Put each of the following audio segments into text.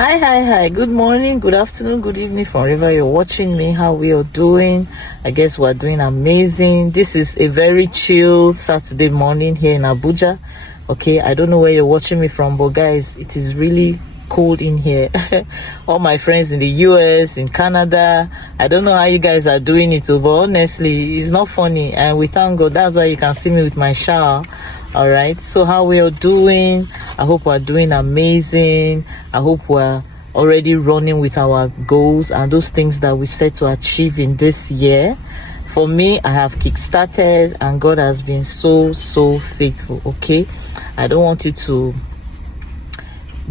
Hi. Good morning, good afternoon, good evening from wherever you're watching me. How we are doing? I guess we're doing amazing. This is a very chill Saturday morning here in Abuja. Okay, I don't know where you're watching me from, but guys, it is really cold in here. All my friends in the US, in Canada, I don't know how you guys are doing it, but honestly, it's not funny. And we thank God. That's why you can see me with my shower. All right, so how we are doing? I hope we're doing amazing. I hope we're already running with our goals and those things that we set to achieve in this year. For me, I have kickstarted and God has been so faithful. Okay, I don't want you to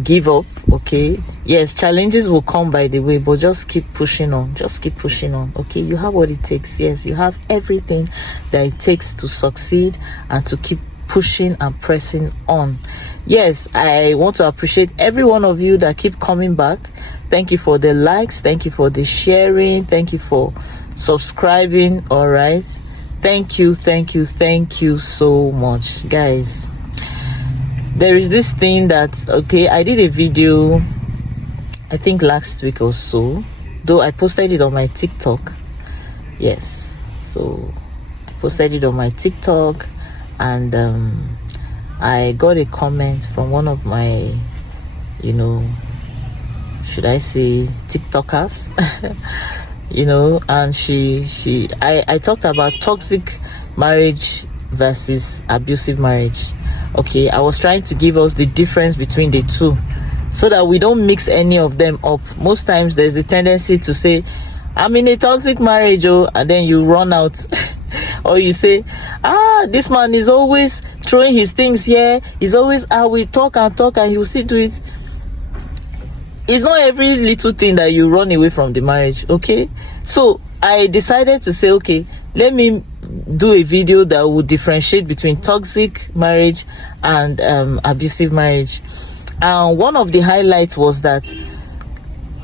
give up. Okay, yes, challenges will come by the way, but just keep pushing on. Okay, you have what it takes. Yes, you have everything that it takes to succeed and to keep pushing and pressing on. Yes, I want to appreciate every one of you that keep coming back. Thank you for the likes, thank you for the sharing, thank you for subscribing. All right, thank you so much, guys. There is this thing that, okay, I did a video I think last week or so, though I posted it on my TikTok. Yes, so I posted it on my TikTok, and I got a comment from one of my, should I say TikTokers, and I talked about toxic marriage versus abusive marriage. Okay, I was trying to give us the difference between the two so that we don't mix any of them up. Most times there's a tendency to say, I'm in a toxic marriage, and then you run out. Or you say, this man is always throwing his things here. He's always, we talk and he will still do it. It's not every little thing that you run away from the marriage, okay? So I decided to say, okay, let me do a video that will differentiate between toxic marriage and abusive marriage. And one of the highlights was that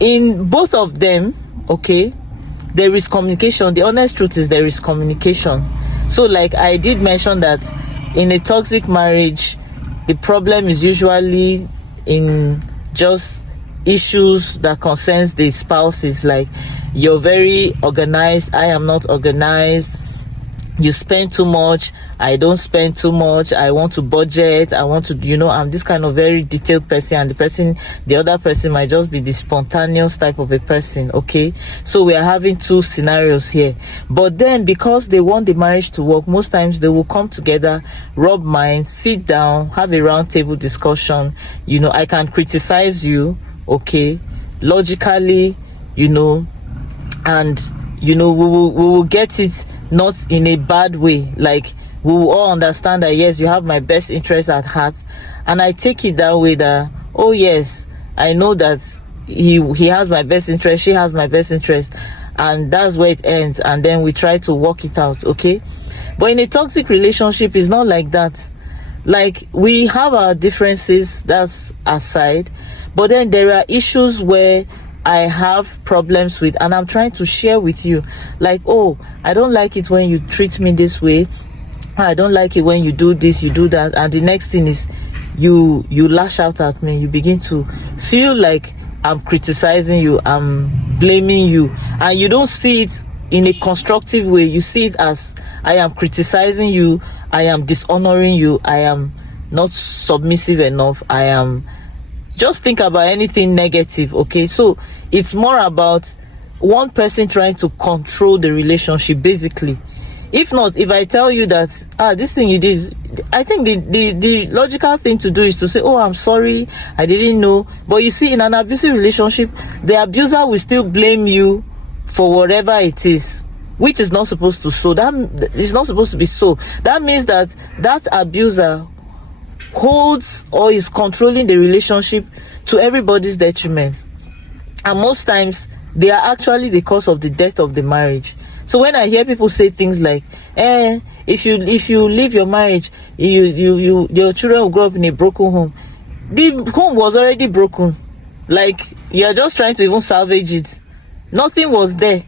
in both of them, okay, there is communication. The honest truth is there is communication. So like I did mention that in a toxic marriage, the problem is usually in just issues that concerns the spouses. Like, you're very organized, I am not organized. You spend too much, I don't spend too much. I want to budget, I want to, I'm this kind of very detailed person, and the other person might just be the spontaneous type of a person. Okay, so we are having two scenarios here. But then, because they want the marriage to work, most times they will come together, rub minds, sit down, have a round table discussion. I can criticize you, okay, logically, and we will get it not in a bad way. Like, we will all understand that yes, you have my best interest at heart, and I take it that way, that oh yes, I know that he has my best interest, she has my best interest, and that's where it ends, and then we try to work it out. Okay, but in a toxic relationship, it's not like that. Like, we have our differences, that's aside, but then there are issues where I have problems with, and I'm trying to share with you, like, oh, I don't like it when you treat me this way, I don't like it when you do this, you do that, and the next thing is you lash out at me. You begin to feel like I'm criticizing you, I'm blaming you, and you don't see it in a constructive way. You see it as, I am criticizing you, I am dishonoring you, I am not submissive enough, I am, just think about anything negative. Okay, so it's more about one person trying to control the relationship, basically. If not, if I tell you that this thing you did, I think the logical thing to do is to say, oh, I'm sorry, I didn't know. But you see, in an abusive relationship, the abuser will still blame you for whatever it is, which is not supposed to. So that is not supposed to be so. That means that abuser holds or is controlling the relationship to everybody's detriment, and most times they are actually the cause of the death of the marriage. So when I hear people say things like, if you leave your marriage, your children will grow up in a broken home. The home was already broken. Like, you're just trying to even salvage it. Nothing was there.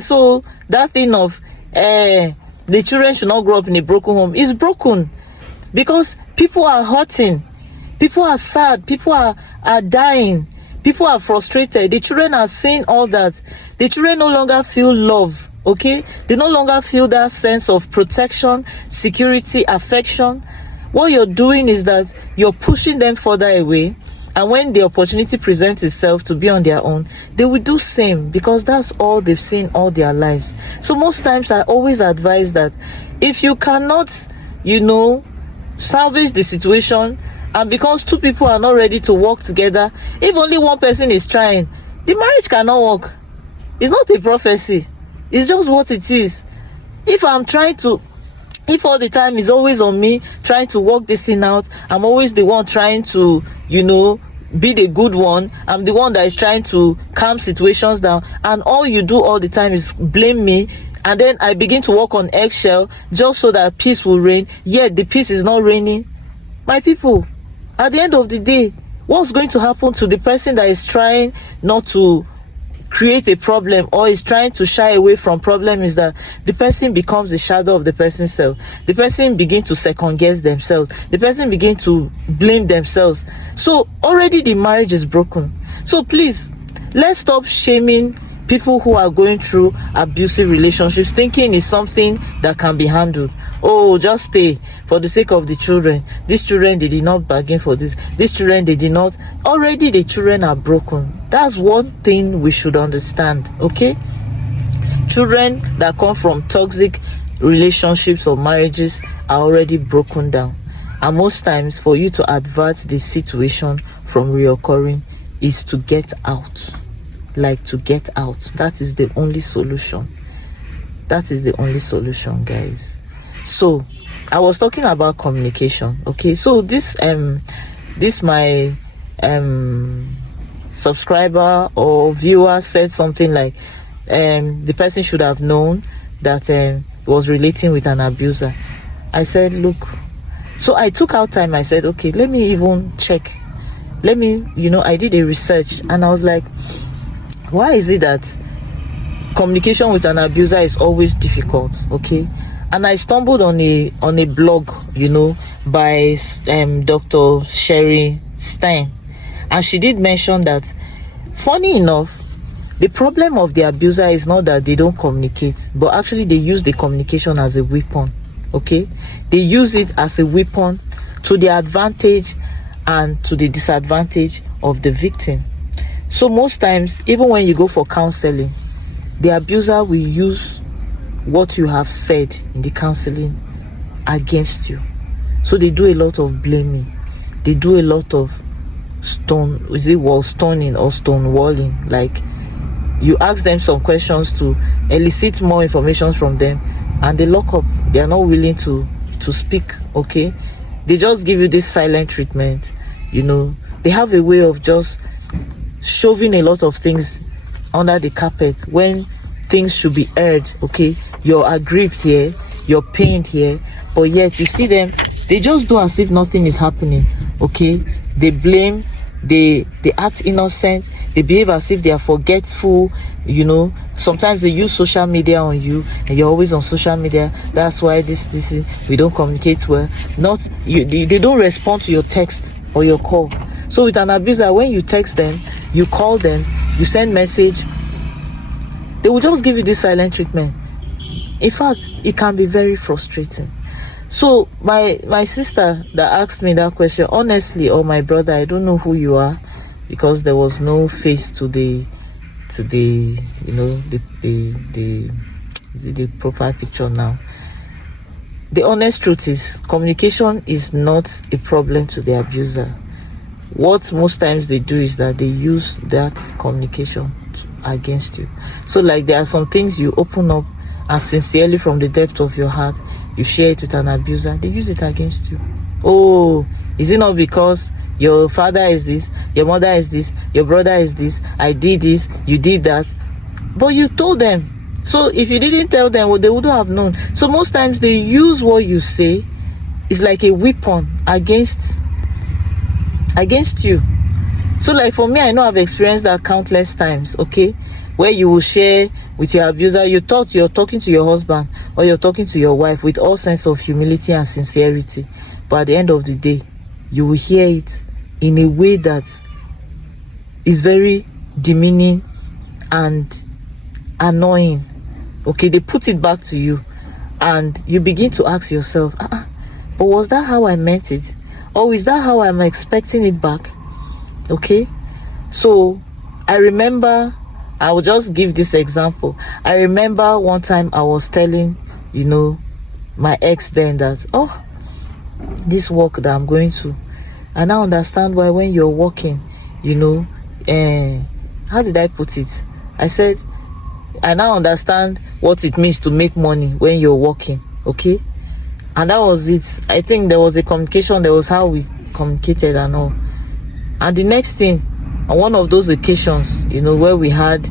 So that thing of the children should not grow up in a broken home is broken, because people are hurting, people are sad, people are dying, People are frustrated. The children are seeing all that. The children no longer feel love, okay? They no longer feel that sense of protection, security, affection. What you're doing is that you're pushing them further away. And when the opportunity presents itself to be on their own, they will do same, because that's all they've seen all their lives. So most times I always advise that if you cannot, salvage the situation, and because two people are not ready to work together, if only one person is trying, the marriage cannot work. It's not a prophecy. It's just what it is. If all the time is always on me trying to work this thing out, I'm always the one trying to, be the good one. I'm the one that is trying to calm situations down, and all you do all the time is blame me, and then I begin to walk on eggshell just so that peace will reign, yet the peace is not reigning. My people, at the end of the day, what's going to happen to the person that is trying not to create a problem or is trying to shy away from problem is that the person becomes a shadow of the person's self. The person begins to second guess themselves. The person begins to blame themselves. So already the marriage is broken. So please, let's stop shaming people who are going through abusive relationships, thinking it's something that can be handled. Oh, just stay for the sake of the children. These children, they did not bargain for this. These children, they did not. Already the children are broken. That's one thing we should understand, okay? Children that come from toxic relationships or marriages are already broken down. And most times, for you to avert the situation from reoccurring is to get out. To get out. That is the only solution. That is the only solution, guys. So I was talking about communication, okay? So this my subscriber or viewer said something like the person should have known that was relating with an abuser. I said, look, so I took out time. I said, okay, let me even check. I did a research, and I was like, why is it that communication with an abuser is always difficult, okay? And I stumbled on a blog, by Dr. Sherry Stein, and she did mention that, funny enough, the problem of the abuser is not that they don't communicate, but actually they use the communication as a weapon, okay? They use it as a weapon to the advantage and to the disadvantage of the victim. So most times, even when you go for counseling, the abuser will use what you have said in the counseling against you. So they do a lot of blaming. They do a lot of stoning or stonewalling. Like, you ask them some questions to elicit more information from them, and they lock up. They are not willing to speak, okay? They just give you this silent treatment. They have a way of just shoving a lot of things under the carpet when things should be aired, okay? You're aggrieved here, you're pained here, but yet you see them, they just do as if nothing is happening, okay? They blame, they act innocent, they behave as if they are forgetful, Sometimes they use social media on you, and you're always on social media. That's why we don't communicate well. They don't respond to your text or your call. So with an abuser, when you text them, you call them, you send message, they will just give you this silent treatment. In fact, it can be very frustrating. So my sister that asked me that question, honestly, or my brother, I don't know who you are, because there was no face to the profile picture now. The honest truth is, communication is not a problem to the abuser. What most times they do is that they use that communication against you. So there are some things you open up and sincerely from the depth of your heart, you share it with an abuser, they use it against you. Oh, is it not because your father is this, your mother is this, your brother is this, I did this, you did that? But you told them. So if you didn't tell them, well, they wouldn't have known. So most times they use what you say is like a weapon against you. So for me, I know I've experienced that countless times, okay, where you will share with your abuser, you thought you're talking to your husband or you're talking to your wife with all sense of humility and sincerity, but at the end of the day, you will hear it in a way that is very demeaning and annoying. Okay, they put it back to you, and you begin to ask yourself, but was that how I meant it? Or is that how I'm expecting it back? Okay, so I remember, I will just give this example. I remember one time I was telling, my ex then that, this work that I'm going to, and I understand why when you're working, how did I put it? I said, I now understand what it means to make money when you're working. Okay, and that was it. I think there was a communication, there was how we communicated and all. And the next thing, on one of those occasions, where we had,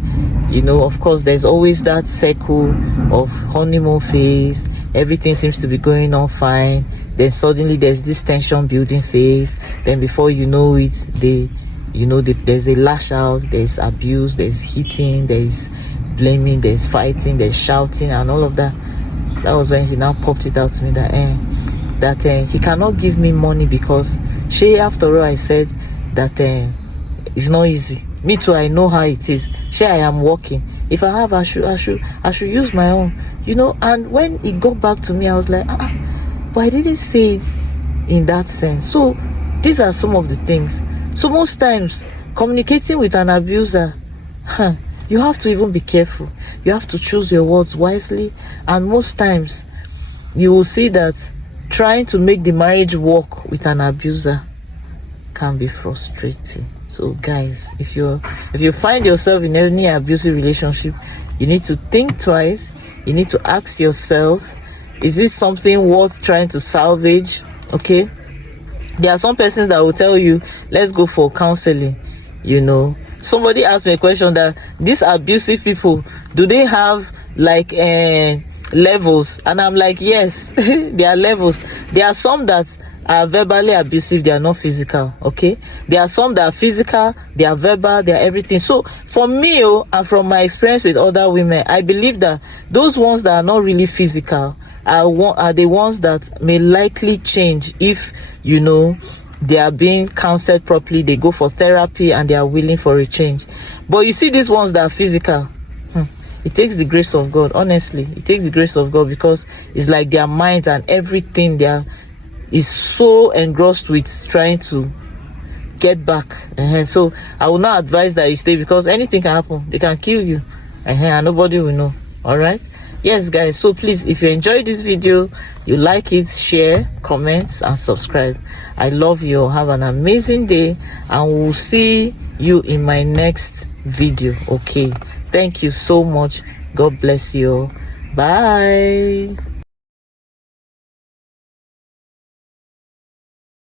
of course, there's always that circle of honeymoon phase. Everything seems to be going on fine. Then suddenly there's this tension building phase. Then before you know it, there's a lash out, there's abuse, there's hitting, there's blaming, there's fighting, there's shouting, and all of that. That was when he now popped it out to me that he cannot give me money because after all I said that it's not easy. Me too, I know how it is. I am working. If I have, I should use my own. And when it got back to me, I was like, but I didn't say it in that sense. So these are some of the things. So most times, communicating with an abuser, you have to even be careful. You have to choose your words wisely. And most times, you will see that trying to make the marriage work with an abuser can be frustrating. So guys, if you find yourself in any abusive relationship, you need to think twice. You need to ask yourself, is this something worth trying to salvage? Okay, there are some persons that will tell you, let's go for counseling. Somebody asked me a question that these abusive people, do they have like levels? And I'm like, yes, there are levels. There are some that are verbally abusive, they are not physical. Okay, there are some that are physical, they are verbal, they are everything. So for me, and from my experience with other women, I believe that those ones that are not really physical are the ones that may likely change if they are being counseled properly, they go for therapy, and they are willing for a change. But you see these ones that are physical, it takes the grace of God. Honestly, it takes the grace of God, because it's like their minds and everything is so engrossed with trying to get back. So I will not advise that you stay, because anything can happen. They can kill you, and nobody will know. All right. Yes, guys. So please, if you enjoyed this video, you like it, share, comment, and subscribe. I love you. Have an amazing day, and we'll see you in my next video. Okay. Thank you so much. God bless you. Bye.